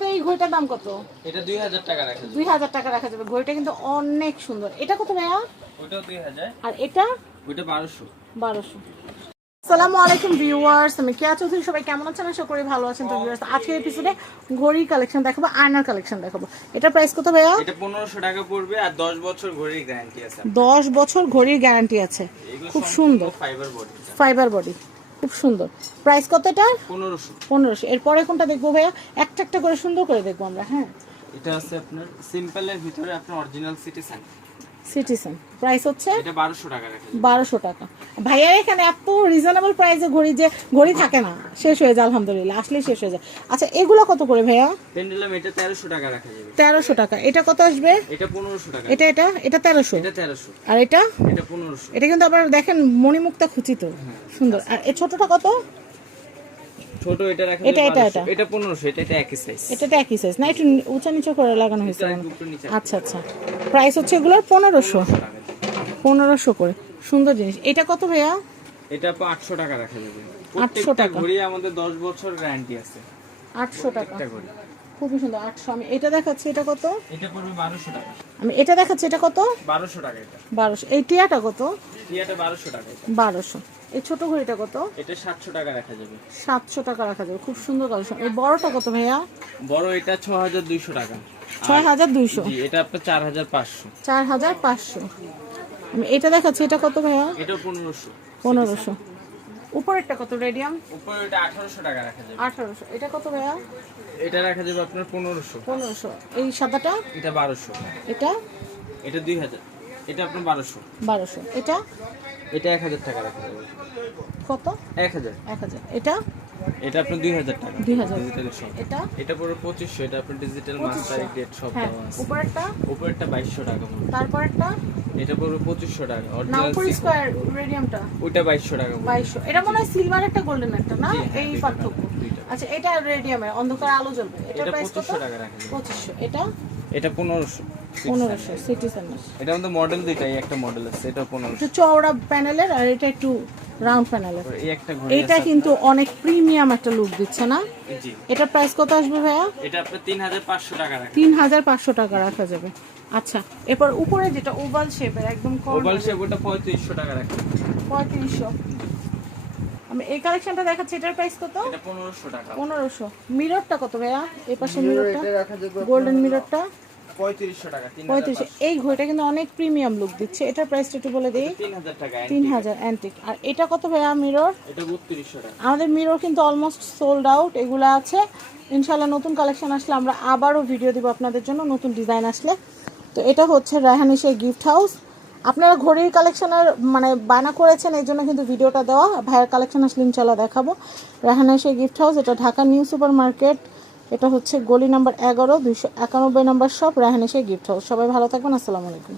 সাদাটা এই ঘড়িটার দাম কত? এটা দুই হাজার টাকা রাখা যাবে। দুই হাজার টাকা রাখা যাবে। ঘড়িটা কিন্তু অনেক সুন্দর। এটা কত ভাইয়া? আর এটা? আলাইকুম ভিউয়ার্স আমি কেয়া চৌধুরী। সবাই কেমন আছেন? আশা করি ভালো আছেন। তো ভিউয়ার্স আজকের এপিসোডে ঘড়ি কালেকশন দেখাবো আয়নার কালেকশন দেখাবো। এটা প্রাইস কত ভাইয়া? এটা পনেরোশো টাকা পড়বে আর দশ বছর ঘড়ির গ্যারান্টি আছে। দশ বছর ঘড়ির গ্যারান্টি আছে। খুব সুন্দর। ফাইবার বডি ফাইবার বডি খুব সুন্দর। প্রাইস কত এটা? পনেরোশো। পনেরোশো। এরপরে কোনটা দেখব ভাইয়া? একটা একটা করে সুন্দর করে দেখব আমরা হ্যাঁ? এটা আছে আপনার সিম্পলের ভিতরে আপনার অরিজিনাল সিটিসেন সিটিসেন প্রাইস হচ্ছে বারোশো টাকা ভাইয়ার এখানে এত রিজনেবল প্রাইসে ঘড়ি যে ঘড়ি থাকে না শেষ হয়ে যায় আলহামদুলিল্লাহ আসলেই শেষ হয়ে যায়। আচ্ছা এগুলো কত করে ভাইয়া? পেন্ডেলাম এটা তেরোশো টাকা রাখা যাবে তেরোশো টাকা। এটা কত আসবে? এটা পনেরোশো টাকা। এটা এটা এটা তেরোশো। এটা তেরোশো। আর এটা? এটা পনেরোশো। এটা কিন্তু আবার দেখেন মণিমুক্তা খুচিত। সুন্দর। আর এই ছোটটা কত? ছোট এটা রাখা এটা, এটা, এটা। এটা পনেরোশো এটা এটা একই সাইজ এটা একই সাইজ না একটু উঁচা নিচে করে লাগানো হয়েছে। আচ্ছা আচ্ছা। প্রাইস হচ্ছে এগুলোর পনেরোশো। টাকা যাবে। পনেরোশো করে। সুন্দর জিনিস। এটা কত ভাইয়া? এটা আপু আটশো টাকা রাখা যাবে। 800 টাকা। ঘড়ি আমাদের দশ বছর গ্যারান্টি আছে। আটশো টাকা। একটা ঘড়ি। খুবই সুন্দর। আটশো। আমি এটা দেখাচ্ছি এটা কত? এটা পড়বে বারোশো টাকা। আমি এটা দেখাচ্ছি এটা কত? বারোশো টাকা এটা। বারোশো। এই টিয়াটা কত? টিয়াটা বারোশো টাকা এটা। বারোশো। এই ছোট ঘড়িটা কত? এটা সাতশো টাকা রাখা যাবে। সাতশো টাকা রাখা যাবে। খুব সুন্দর কালেকশন। এই বড়টা কত ভাইয়া? বড় এটা ছ হাজার দুইশো টাকা। ছয় হাজার দুইশো? জি এটা আপনার চার হাজার পাঁচশো। চার হাজার পাঁচশো। আমি এটা দেখাচ্ছি। এটা কত ভাইয়া? এটা পনেরোশো। পনেরোশো। উপরেরটা কত রেডিয়াম? উপরে এটা আঠারোশো টাকা রাখা যাবে। আঠারোশো। এটা কত ভাইয়া? এটা রাখা যাবে আপনার পনেরোশো। পনেরোশো। এই সাদাটা? এটা বারোশো। এটা? এটা দুই হাজার। এটা আপনার বারোশো। বারোশো। এটা? এটা এক হাজার টাকা রাখা যাবে। কত? এক হাজার। এক হাজার। এটা? এটা আপনার দুই হাজার টাকা। 2000 ডিজিটাল সব। এটা? এটা পুরো পঁচিশশো। এটা আপনার ডিজিটাল মাস্টার ডেট সব হ্যাঁ। দেওয়া আছে। উপরেরটা? উপরেরটা বাইশশো টাকা পড়বে। তারপরেরটা? এটা পড়বে পঁচিশশো টাকা। না উপর স্কোয়ার রেডিয়ামটা ওইটা বাইশশো টাকা পড়বে। বাইশশো। এটা মনে হয় সিলভার একটা গোল্ডেন একটা না? হ্যাঁ, এই পার্থক্য। আচ্ছা এটা রেডিয়ামের অন্ধকার আলো জ্বলবে। এটা প্রাইস কত? পঁচিশশো টাকা রাখা যাবে। পঁচিশশো। এটা? এটা পনেরোশো পনেরোশো সিটিসেনের এটা আমাদের মডেল দুইটাই একটা মডেল আছে এটা পনেরোশো। একটু চওড়া প্যানেলের আর এটা একটু রাউন্ড প্যানেলের। এই একটা ঘড়ি এটা কিন্তু অনেক প্রিমিয়াম একটা লুক দিচ্ছে না? এটা প্রাইস কত আসবে ভাইয়া? এটা আপনার তিন হাজার পাঁচশো টাকা তিন হাজার পাঁচশো টাকা রাখা যাবে। আচ্ছা এরপর উপরে যেটা ওভাল শেপের একদম ওভাল শেপ ওটা পঁয়ত্রিশশো টাকা রাখা পঁয়ত্রিশশো। আমি এই কালেকশনটা দেখাচ্ছি এটার প্রাইস কত? এটা পনেরোশো টাকা। পনেরোশো। মিররটা কত ভাইয়া? এই পাশে মিররটা গোল্ডেন মিররটা পঁয়ত্রিশশো এই ঘড়িটা কিন্তু অনেক প্রিমিয়াম লুক দিচ্ছে। এটার প্রাইসটা একটু বলে দিই। তিন হাজার অ্যান্টিক আর এটা কত ভাইয়া মিরর আমাদের মিরর কিন্তু অলমোস্ট সোল্ড আউট এগুলো আছে। ইনশাল্লাহ নতুন কালেকশন আসলে আমরা আবারও ভিডিও দিব আপনাদের জন্য নতুন ডিজাইন আসলে। তো এটা হচ্ছে রায়হানিসের গিফট হাউস আপনারা ঘড়ির কালেকশনের মানে বায়না করেছেন এই জন্য কিন্তু ভিডিওটা দেওয়া। ভাইয়ের কালেকশন আসলে ইনশাল্লাহ দেখাবো। রায়হানিসের গিফট হাউস এটা ঢাকা নিউ সুপার মার্কেট এটা হচ্ছে গলি নাম্বার এগারো, দুইশো একানব্বই নাম্বার শপ রায়হানিসের গিফট হাউস সবাই ভালো থাকবেন, আসসালামু আলাইকুম।